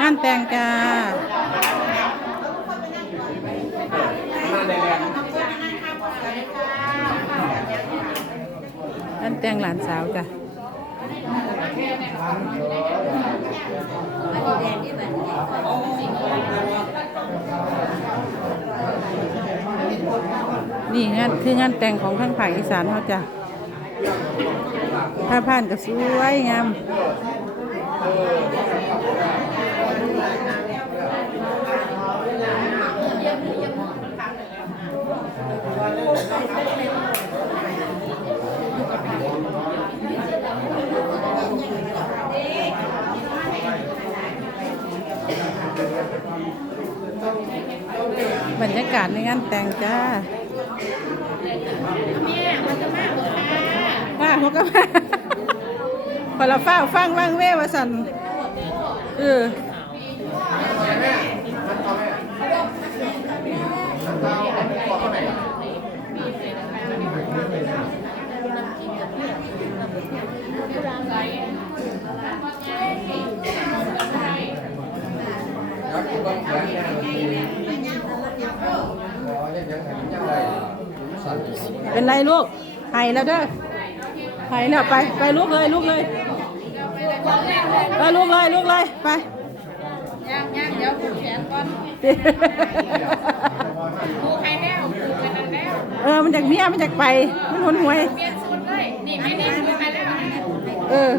งานแต่งจ้ามาแดงงานแต่งหลานสาวจ้ะนี่ง นี่งานคืองานแต่งของทางภาคอีสานเขาจ้ะผ้าผ่านก็สวยงาม บรรยากาศในงานแต่งจ้าป้าเขาก็มาพอเราเฝ้าฟังว่างเว่ว่าสันเออ เป็นไรลูกไห้แล้วเด้อไห้แล้วไปไปลูกเลยลูกเลยเออลูกเลยลูกเลยไปย่างย่างเดี๋ยวผูกแขนก่อนผูกให้แล้วผูกไปนั่นแล้วเออมันจากเมียมันจากไปมันหนหวยเปลี่ยนชุดเลยนี่ไม่ได้ผูกไปแล้วเออ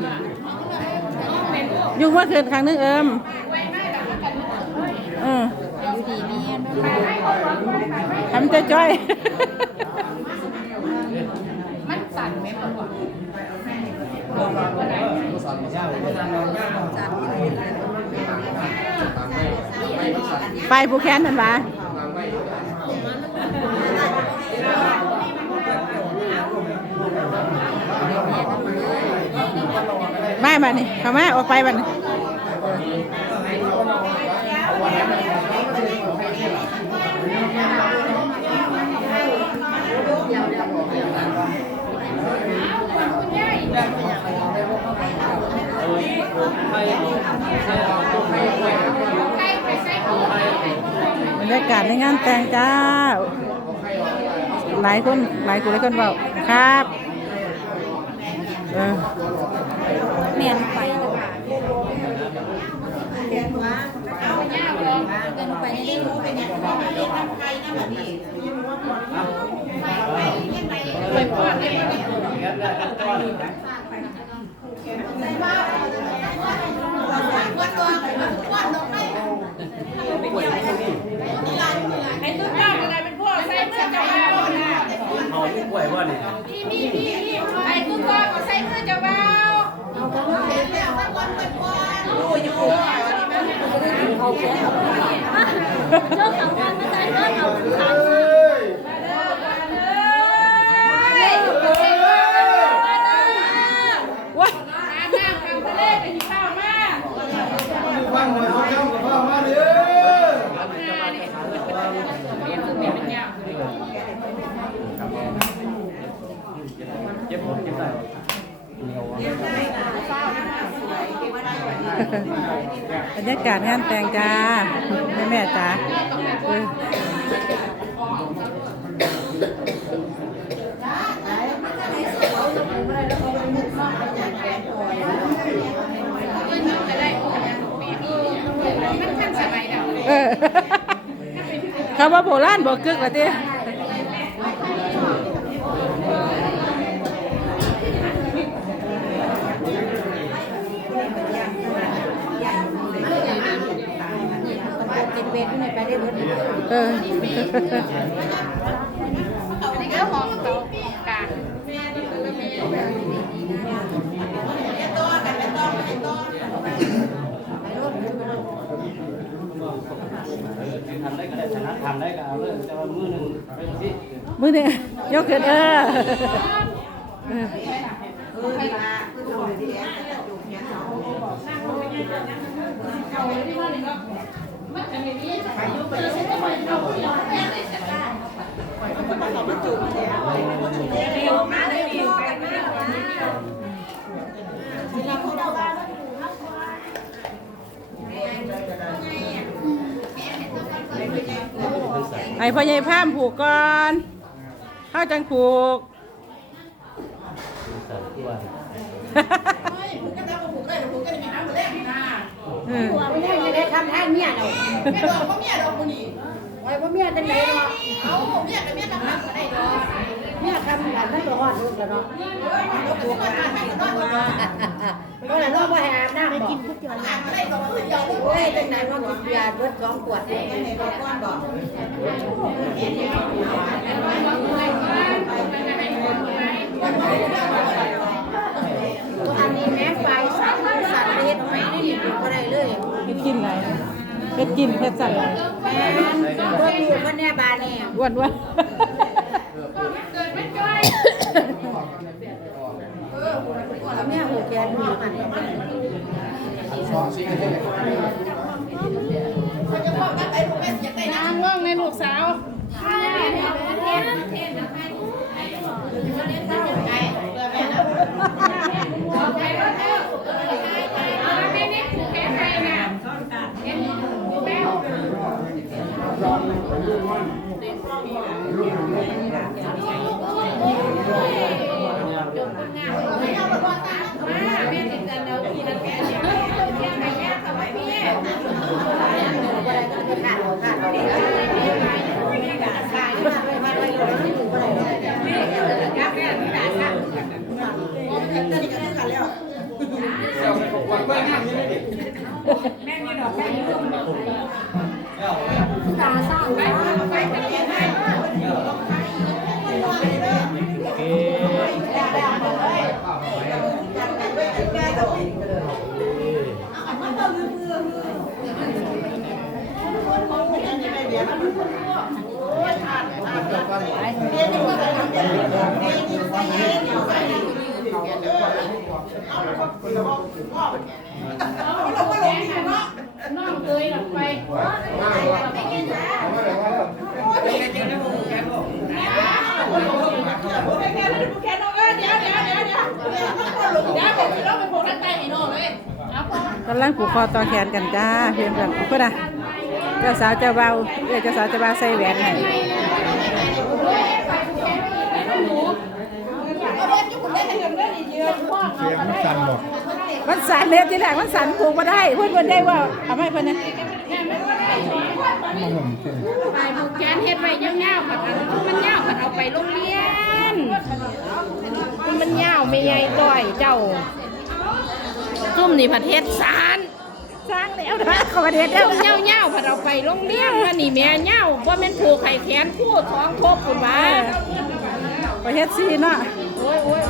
น้องเป็นลูกยุ่งว่าเกินครั้งนึงเอิมไว้ไม่หรอกกันเลยเอออยู่ดีมีเงินไปให้คนร้อนไปไปไม่ทำจ้อยมันสั่นไหมพ่อบอกๆ ไปผู้แค้นนั่นวะไม่บัดนี่เข้ามาออกไปบัดนี่ บรรยากาศในงานแต่งจ้า หลายคนหลายคนหลายคนบอกครับ เออ เมียนไปแล้วค่ะเอาย่าลองเดินไปนี่รู้เป็นยังไงไปปอดได้ไหม ไอ้ตุ๊กตาอะไรเป็นพวกใส่เสื้อเจ้าบ่าวนะ เอาลูกกล้วยบ่เนี่ย พี่พี่พี่พี่ไอ้ตุ๊กตาก็ใส่เสื้อเจ้าบ่าว เจ้าสังวันมาใส่เสื้อเอาสัน เฮ้ย ว้า อาบน้ำกลางทะเลไปที่เต้ามาก ฟังหน่อยเขาเข้ากับพ่อมาดิ เจ็บเจ็บได้ บรรยากาศงานแต่งจ้าแม่แม่ๆจ้าเออมันทันสมัยแล้วเออคำว่าโบราณบอกกึกว่าติ ติดเวทอยู่ในไปได้รถเอออันนี้ก็มองเขากลางทำได้ก็ได้ชนะทำได้ก็เอาเลยจะว่ามือหนึ่งไปที่มือเนี่ยยกขึ้นเออเออ ไอ้พ่อใหญ่พามผูกก่อนเข้าจังผูกสัตว์ตัวอื มว่าไม่ได้ไม่ได้ทำให้เมียเราไม่บอกว่าเมียเราคนนี้ไว้ว่าเมียจังไหนเนาะเอาเมียกับเมียทำงานก็ได้เนาะเมียทำงานไม่ตัวหอดลูกแล้วเนาะลูกก็ทำให้ก็นอนมาเพราะนั้นเราไม่ให้อาบน้ำบอกกินทุกอย่างอาบได้สองคืนเดียวโอ้ยจังไหนว่ากินเบียร์เบิดสองขวดเลยจังไหนบอกก้อนบอกอันนี้แม่ไฟสัตว์สัตว์เฮ็ดไม่ได้หยุดก็ได้เลย เฮ็ดกินอะไร เฮ็ดกินเฮ็ดสั่นอะไรแม่พวกอยู่คนแน่บานนี่อ้วนอ้วนแม่หูแกนมีมันสองสี่กันที่ไหนนางว่องในลูกสาว ดี๋ยวเดี๋ยวผมจะต้องไปโพสต์ใต้ให้น้อง กำลังผูกคอต่อแขนกันจ้าเพื่อนกันเพื่อนนะ จ้าสาวเจ้าเบาเอ้ยเจ้าสาวเจ้าเบาใส่แหวนให้เสียงมันสั่นหรอกมันสั่นเลยทีแรกมันสั่นผูกมาได้เพื่อนเพื่อนได้ว่าเอาไม่เพื่อนนะมาห่มเสียงไปผูกแขนเฮ็ดไว้ยาวๆผัดอันมันยาวผัดเอาไปโรงเรียน มันยาวไม่ใหญ่ต้อยเจ้า ซุ่มนี่ผัดเฮ็ดสาร สร้างแล้วนะขอประเดี๋ยวเดี๋เจ้ายวเง่าๆผัดเอาไปโรงเรียนมานี่แม่เง่าว่าแม่นผูกไข่แขนคู่ท้องทบคุณว่าไปเฮ็ดซีเนาะโอ้ยโอ้ย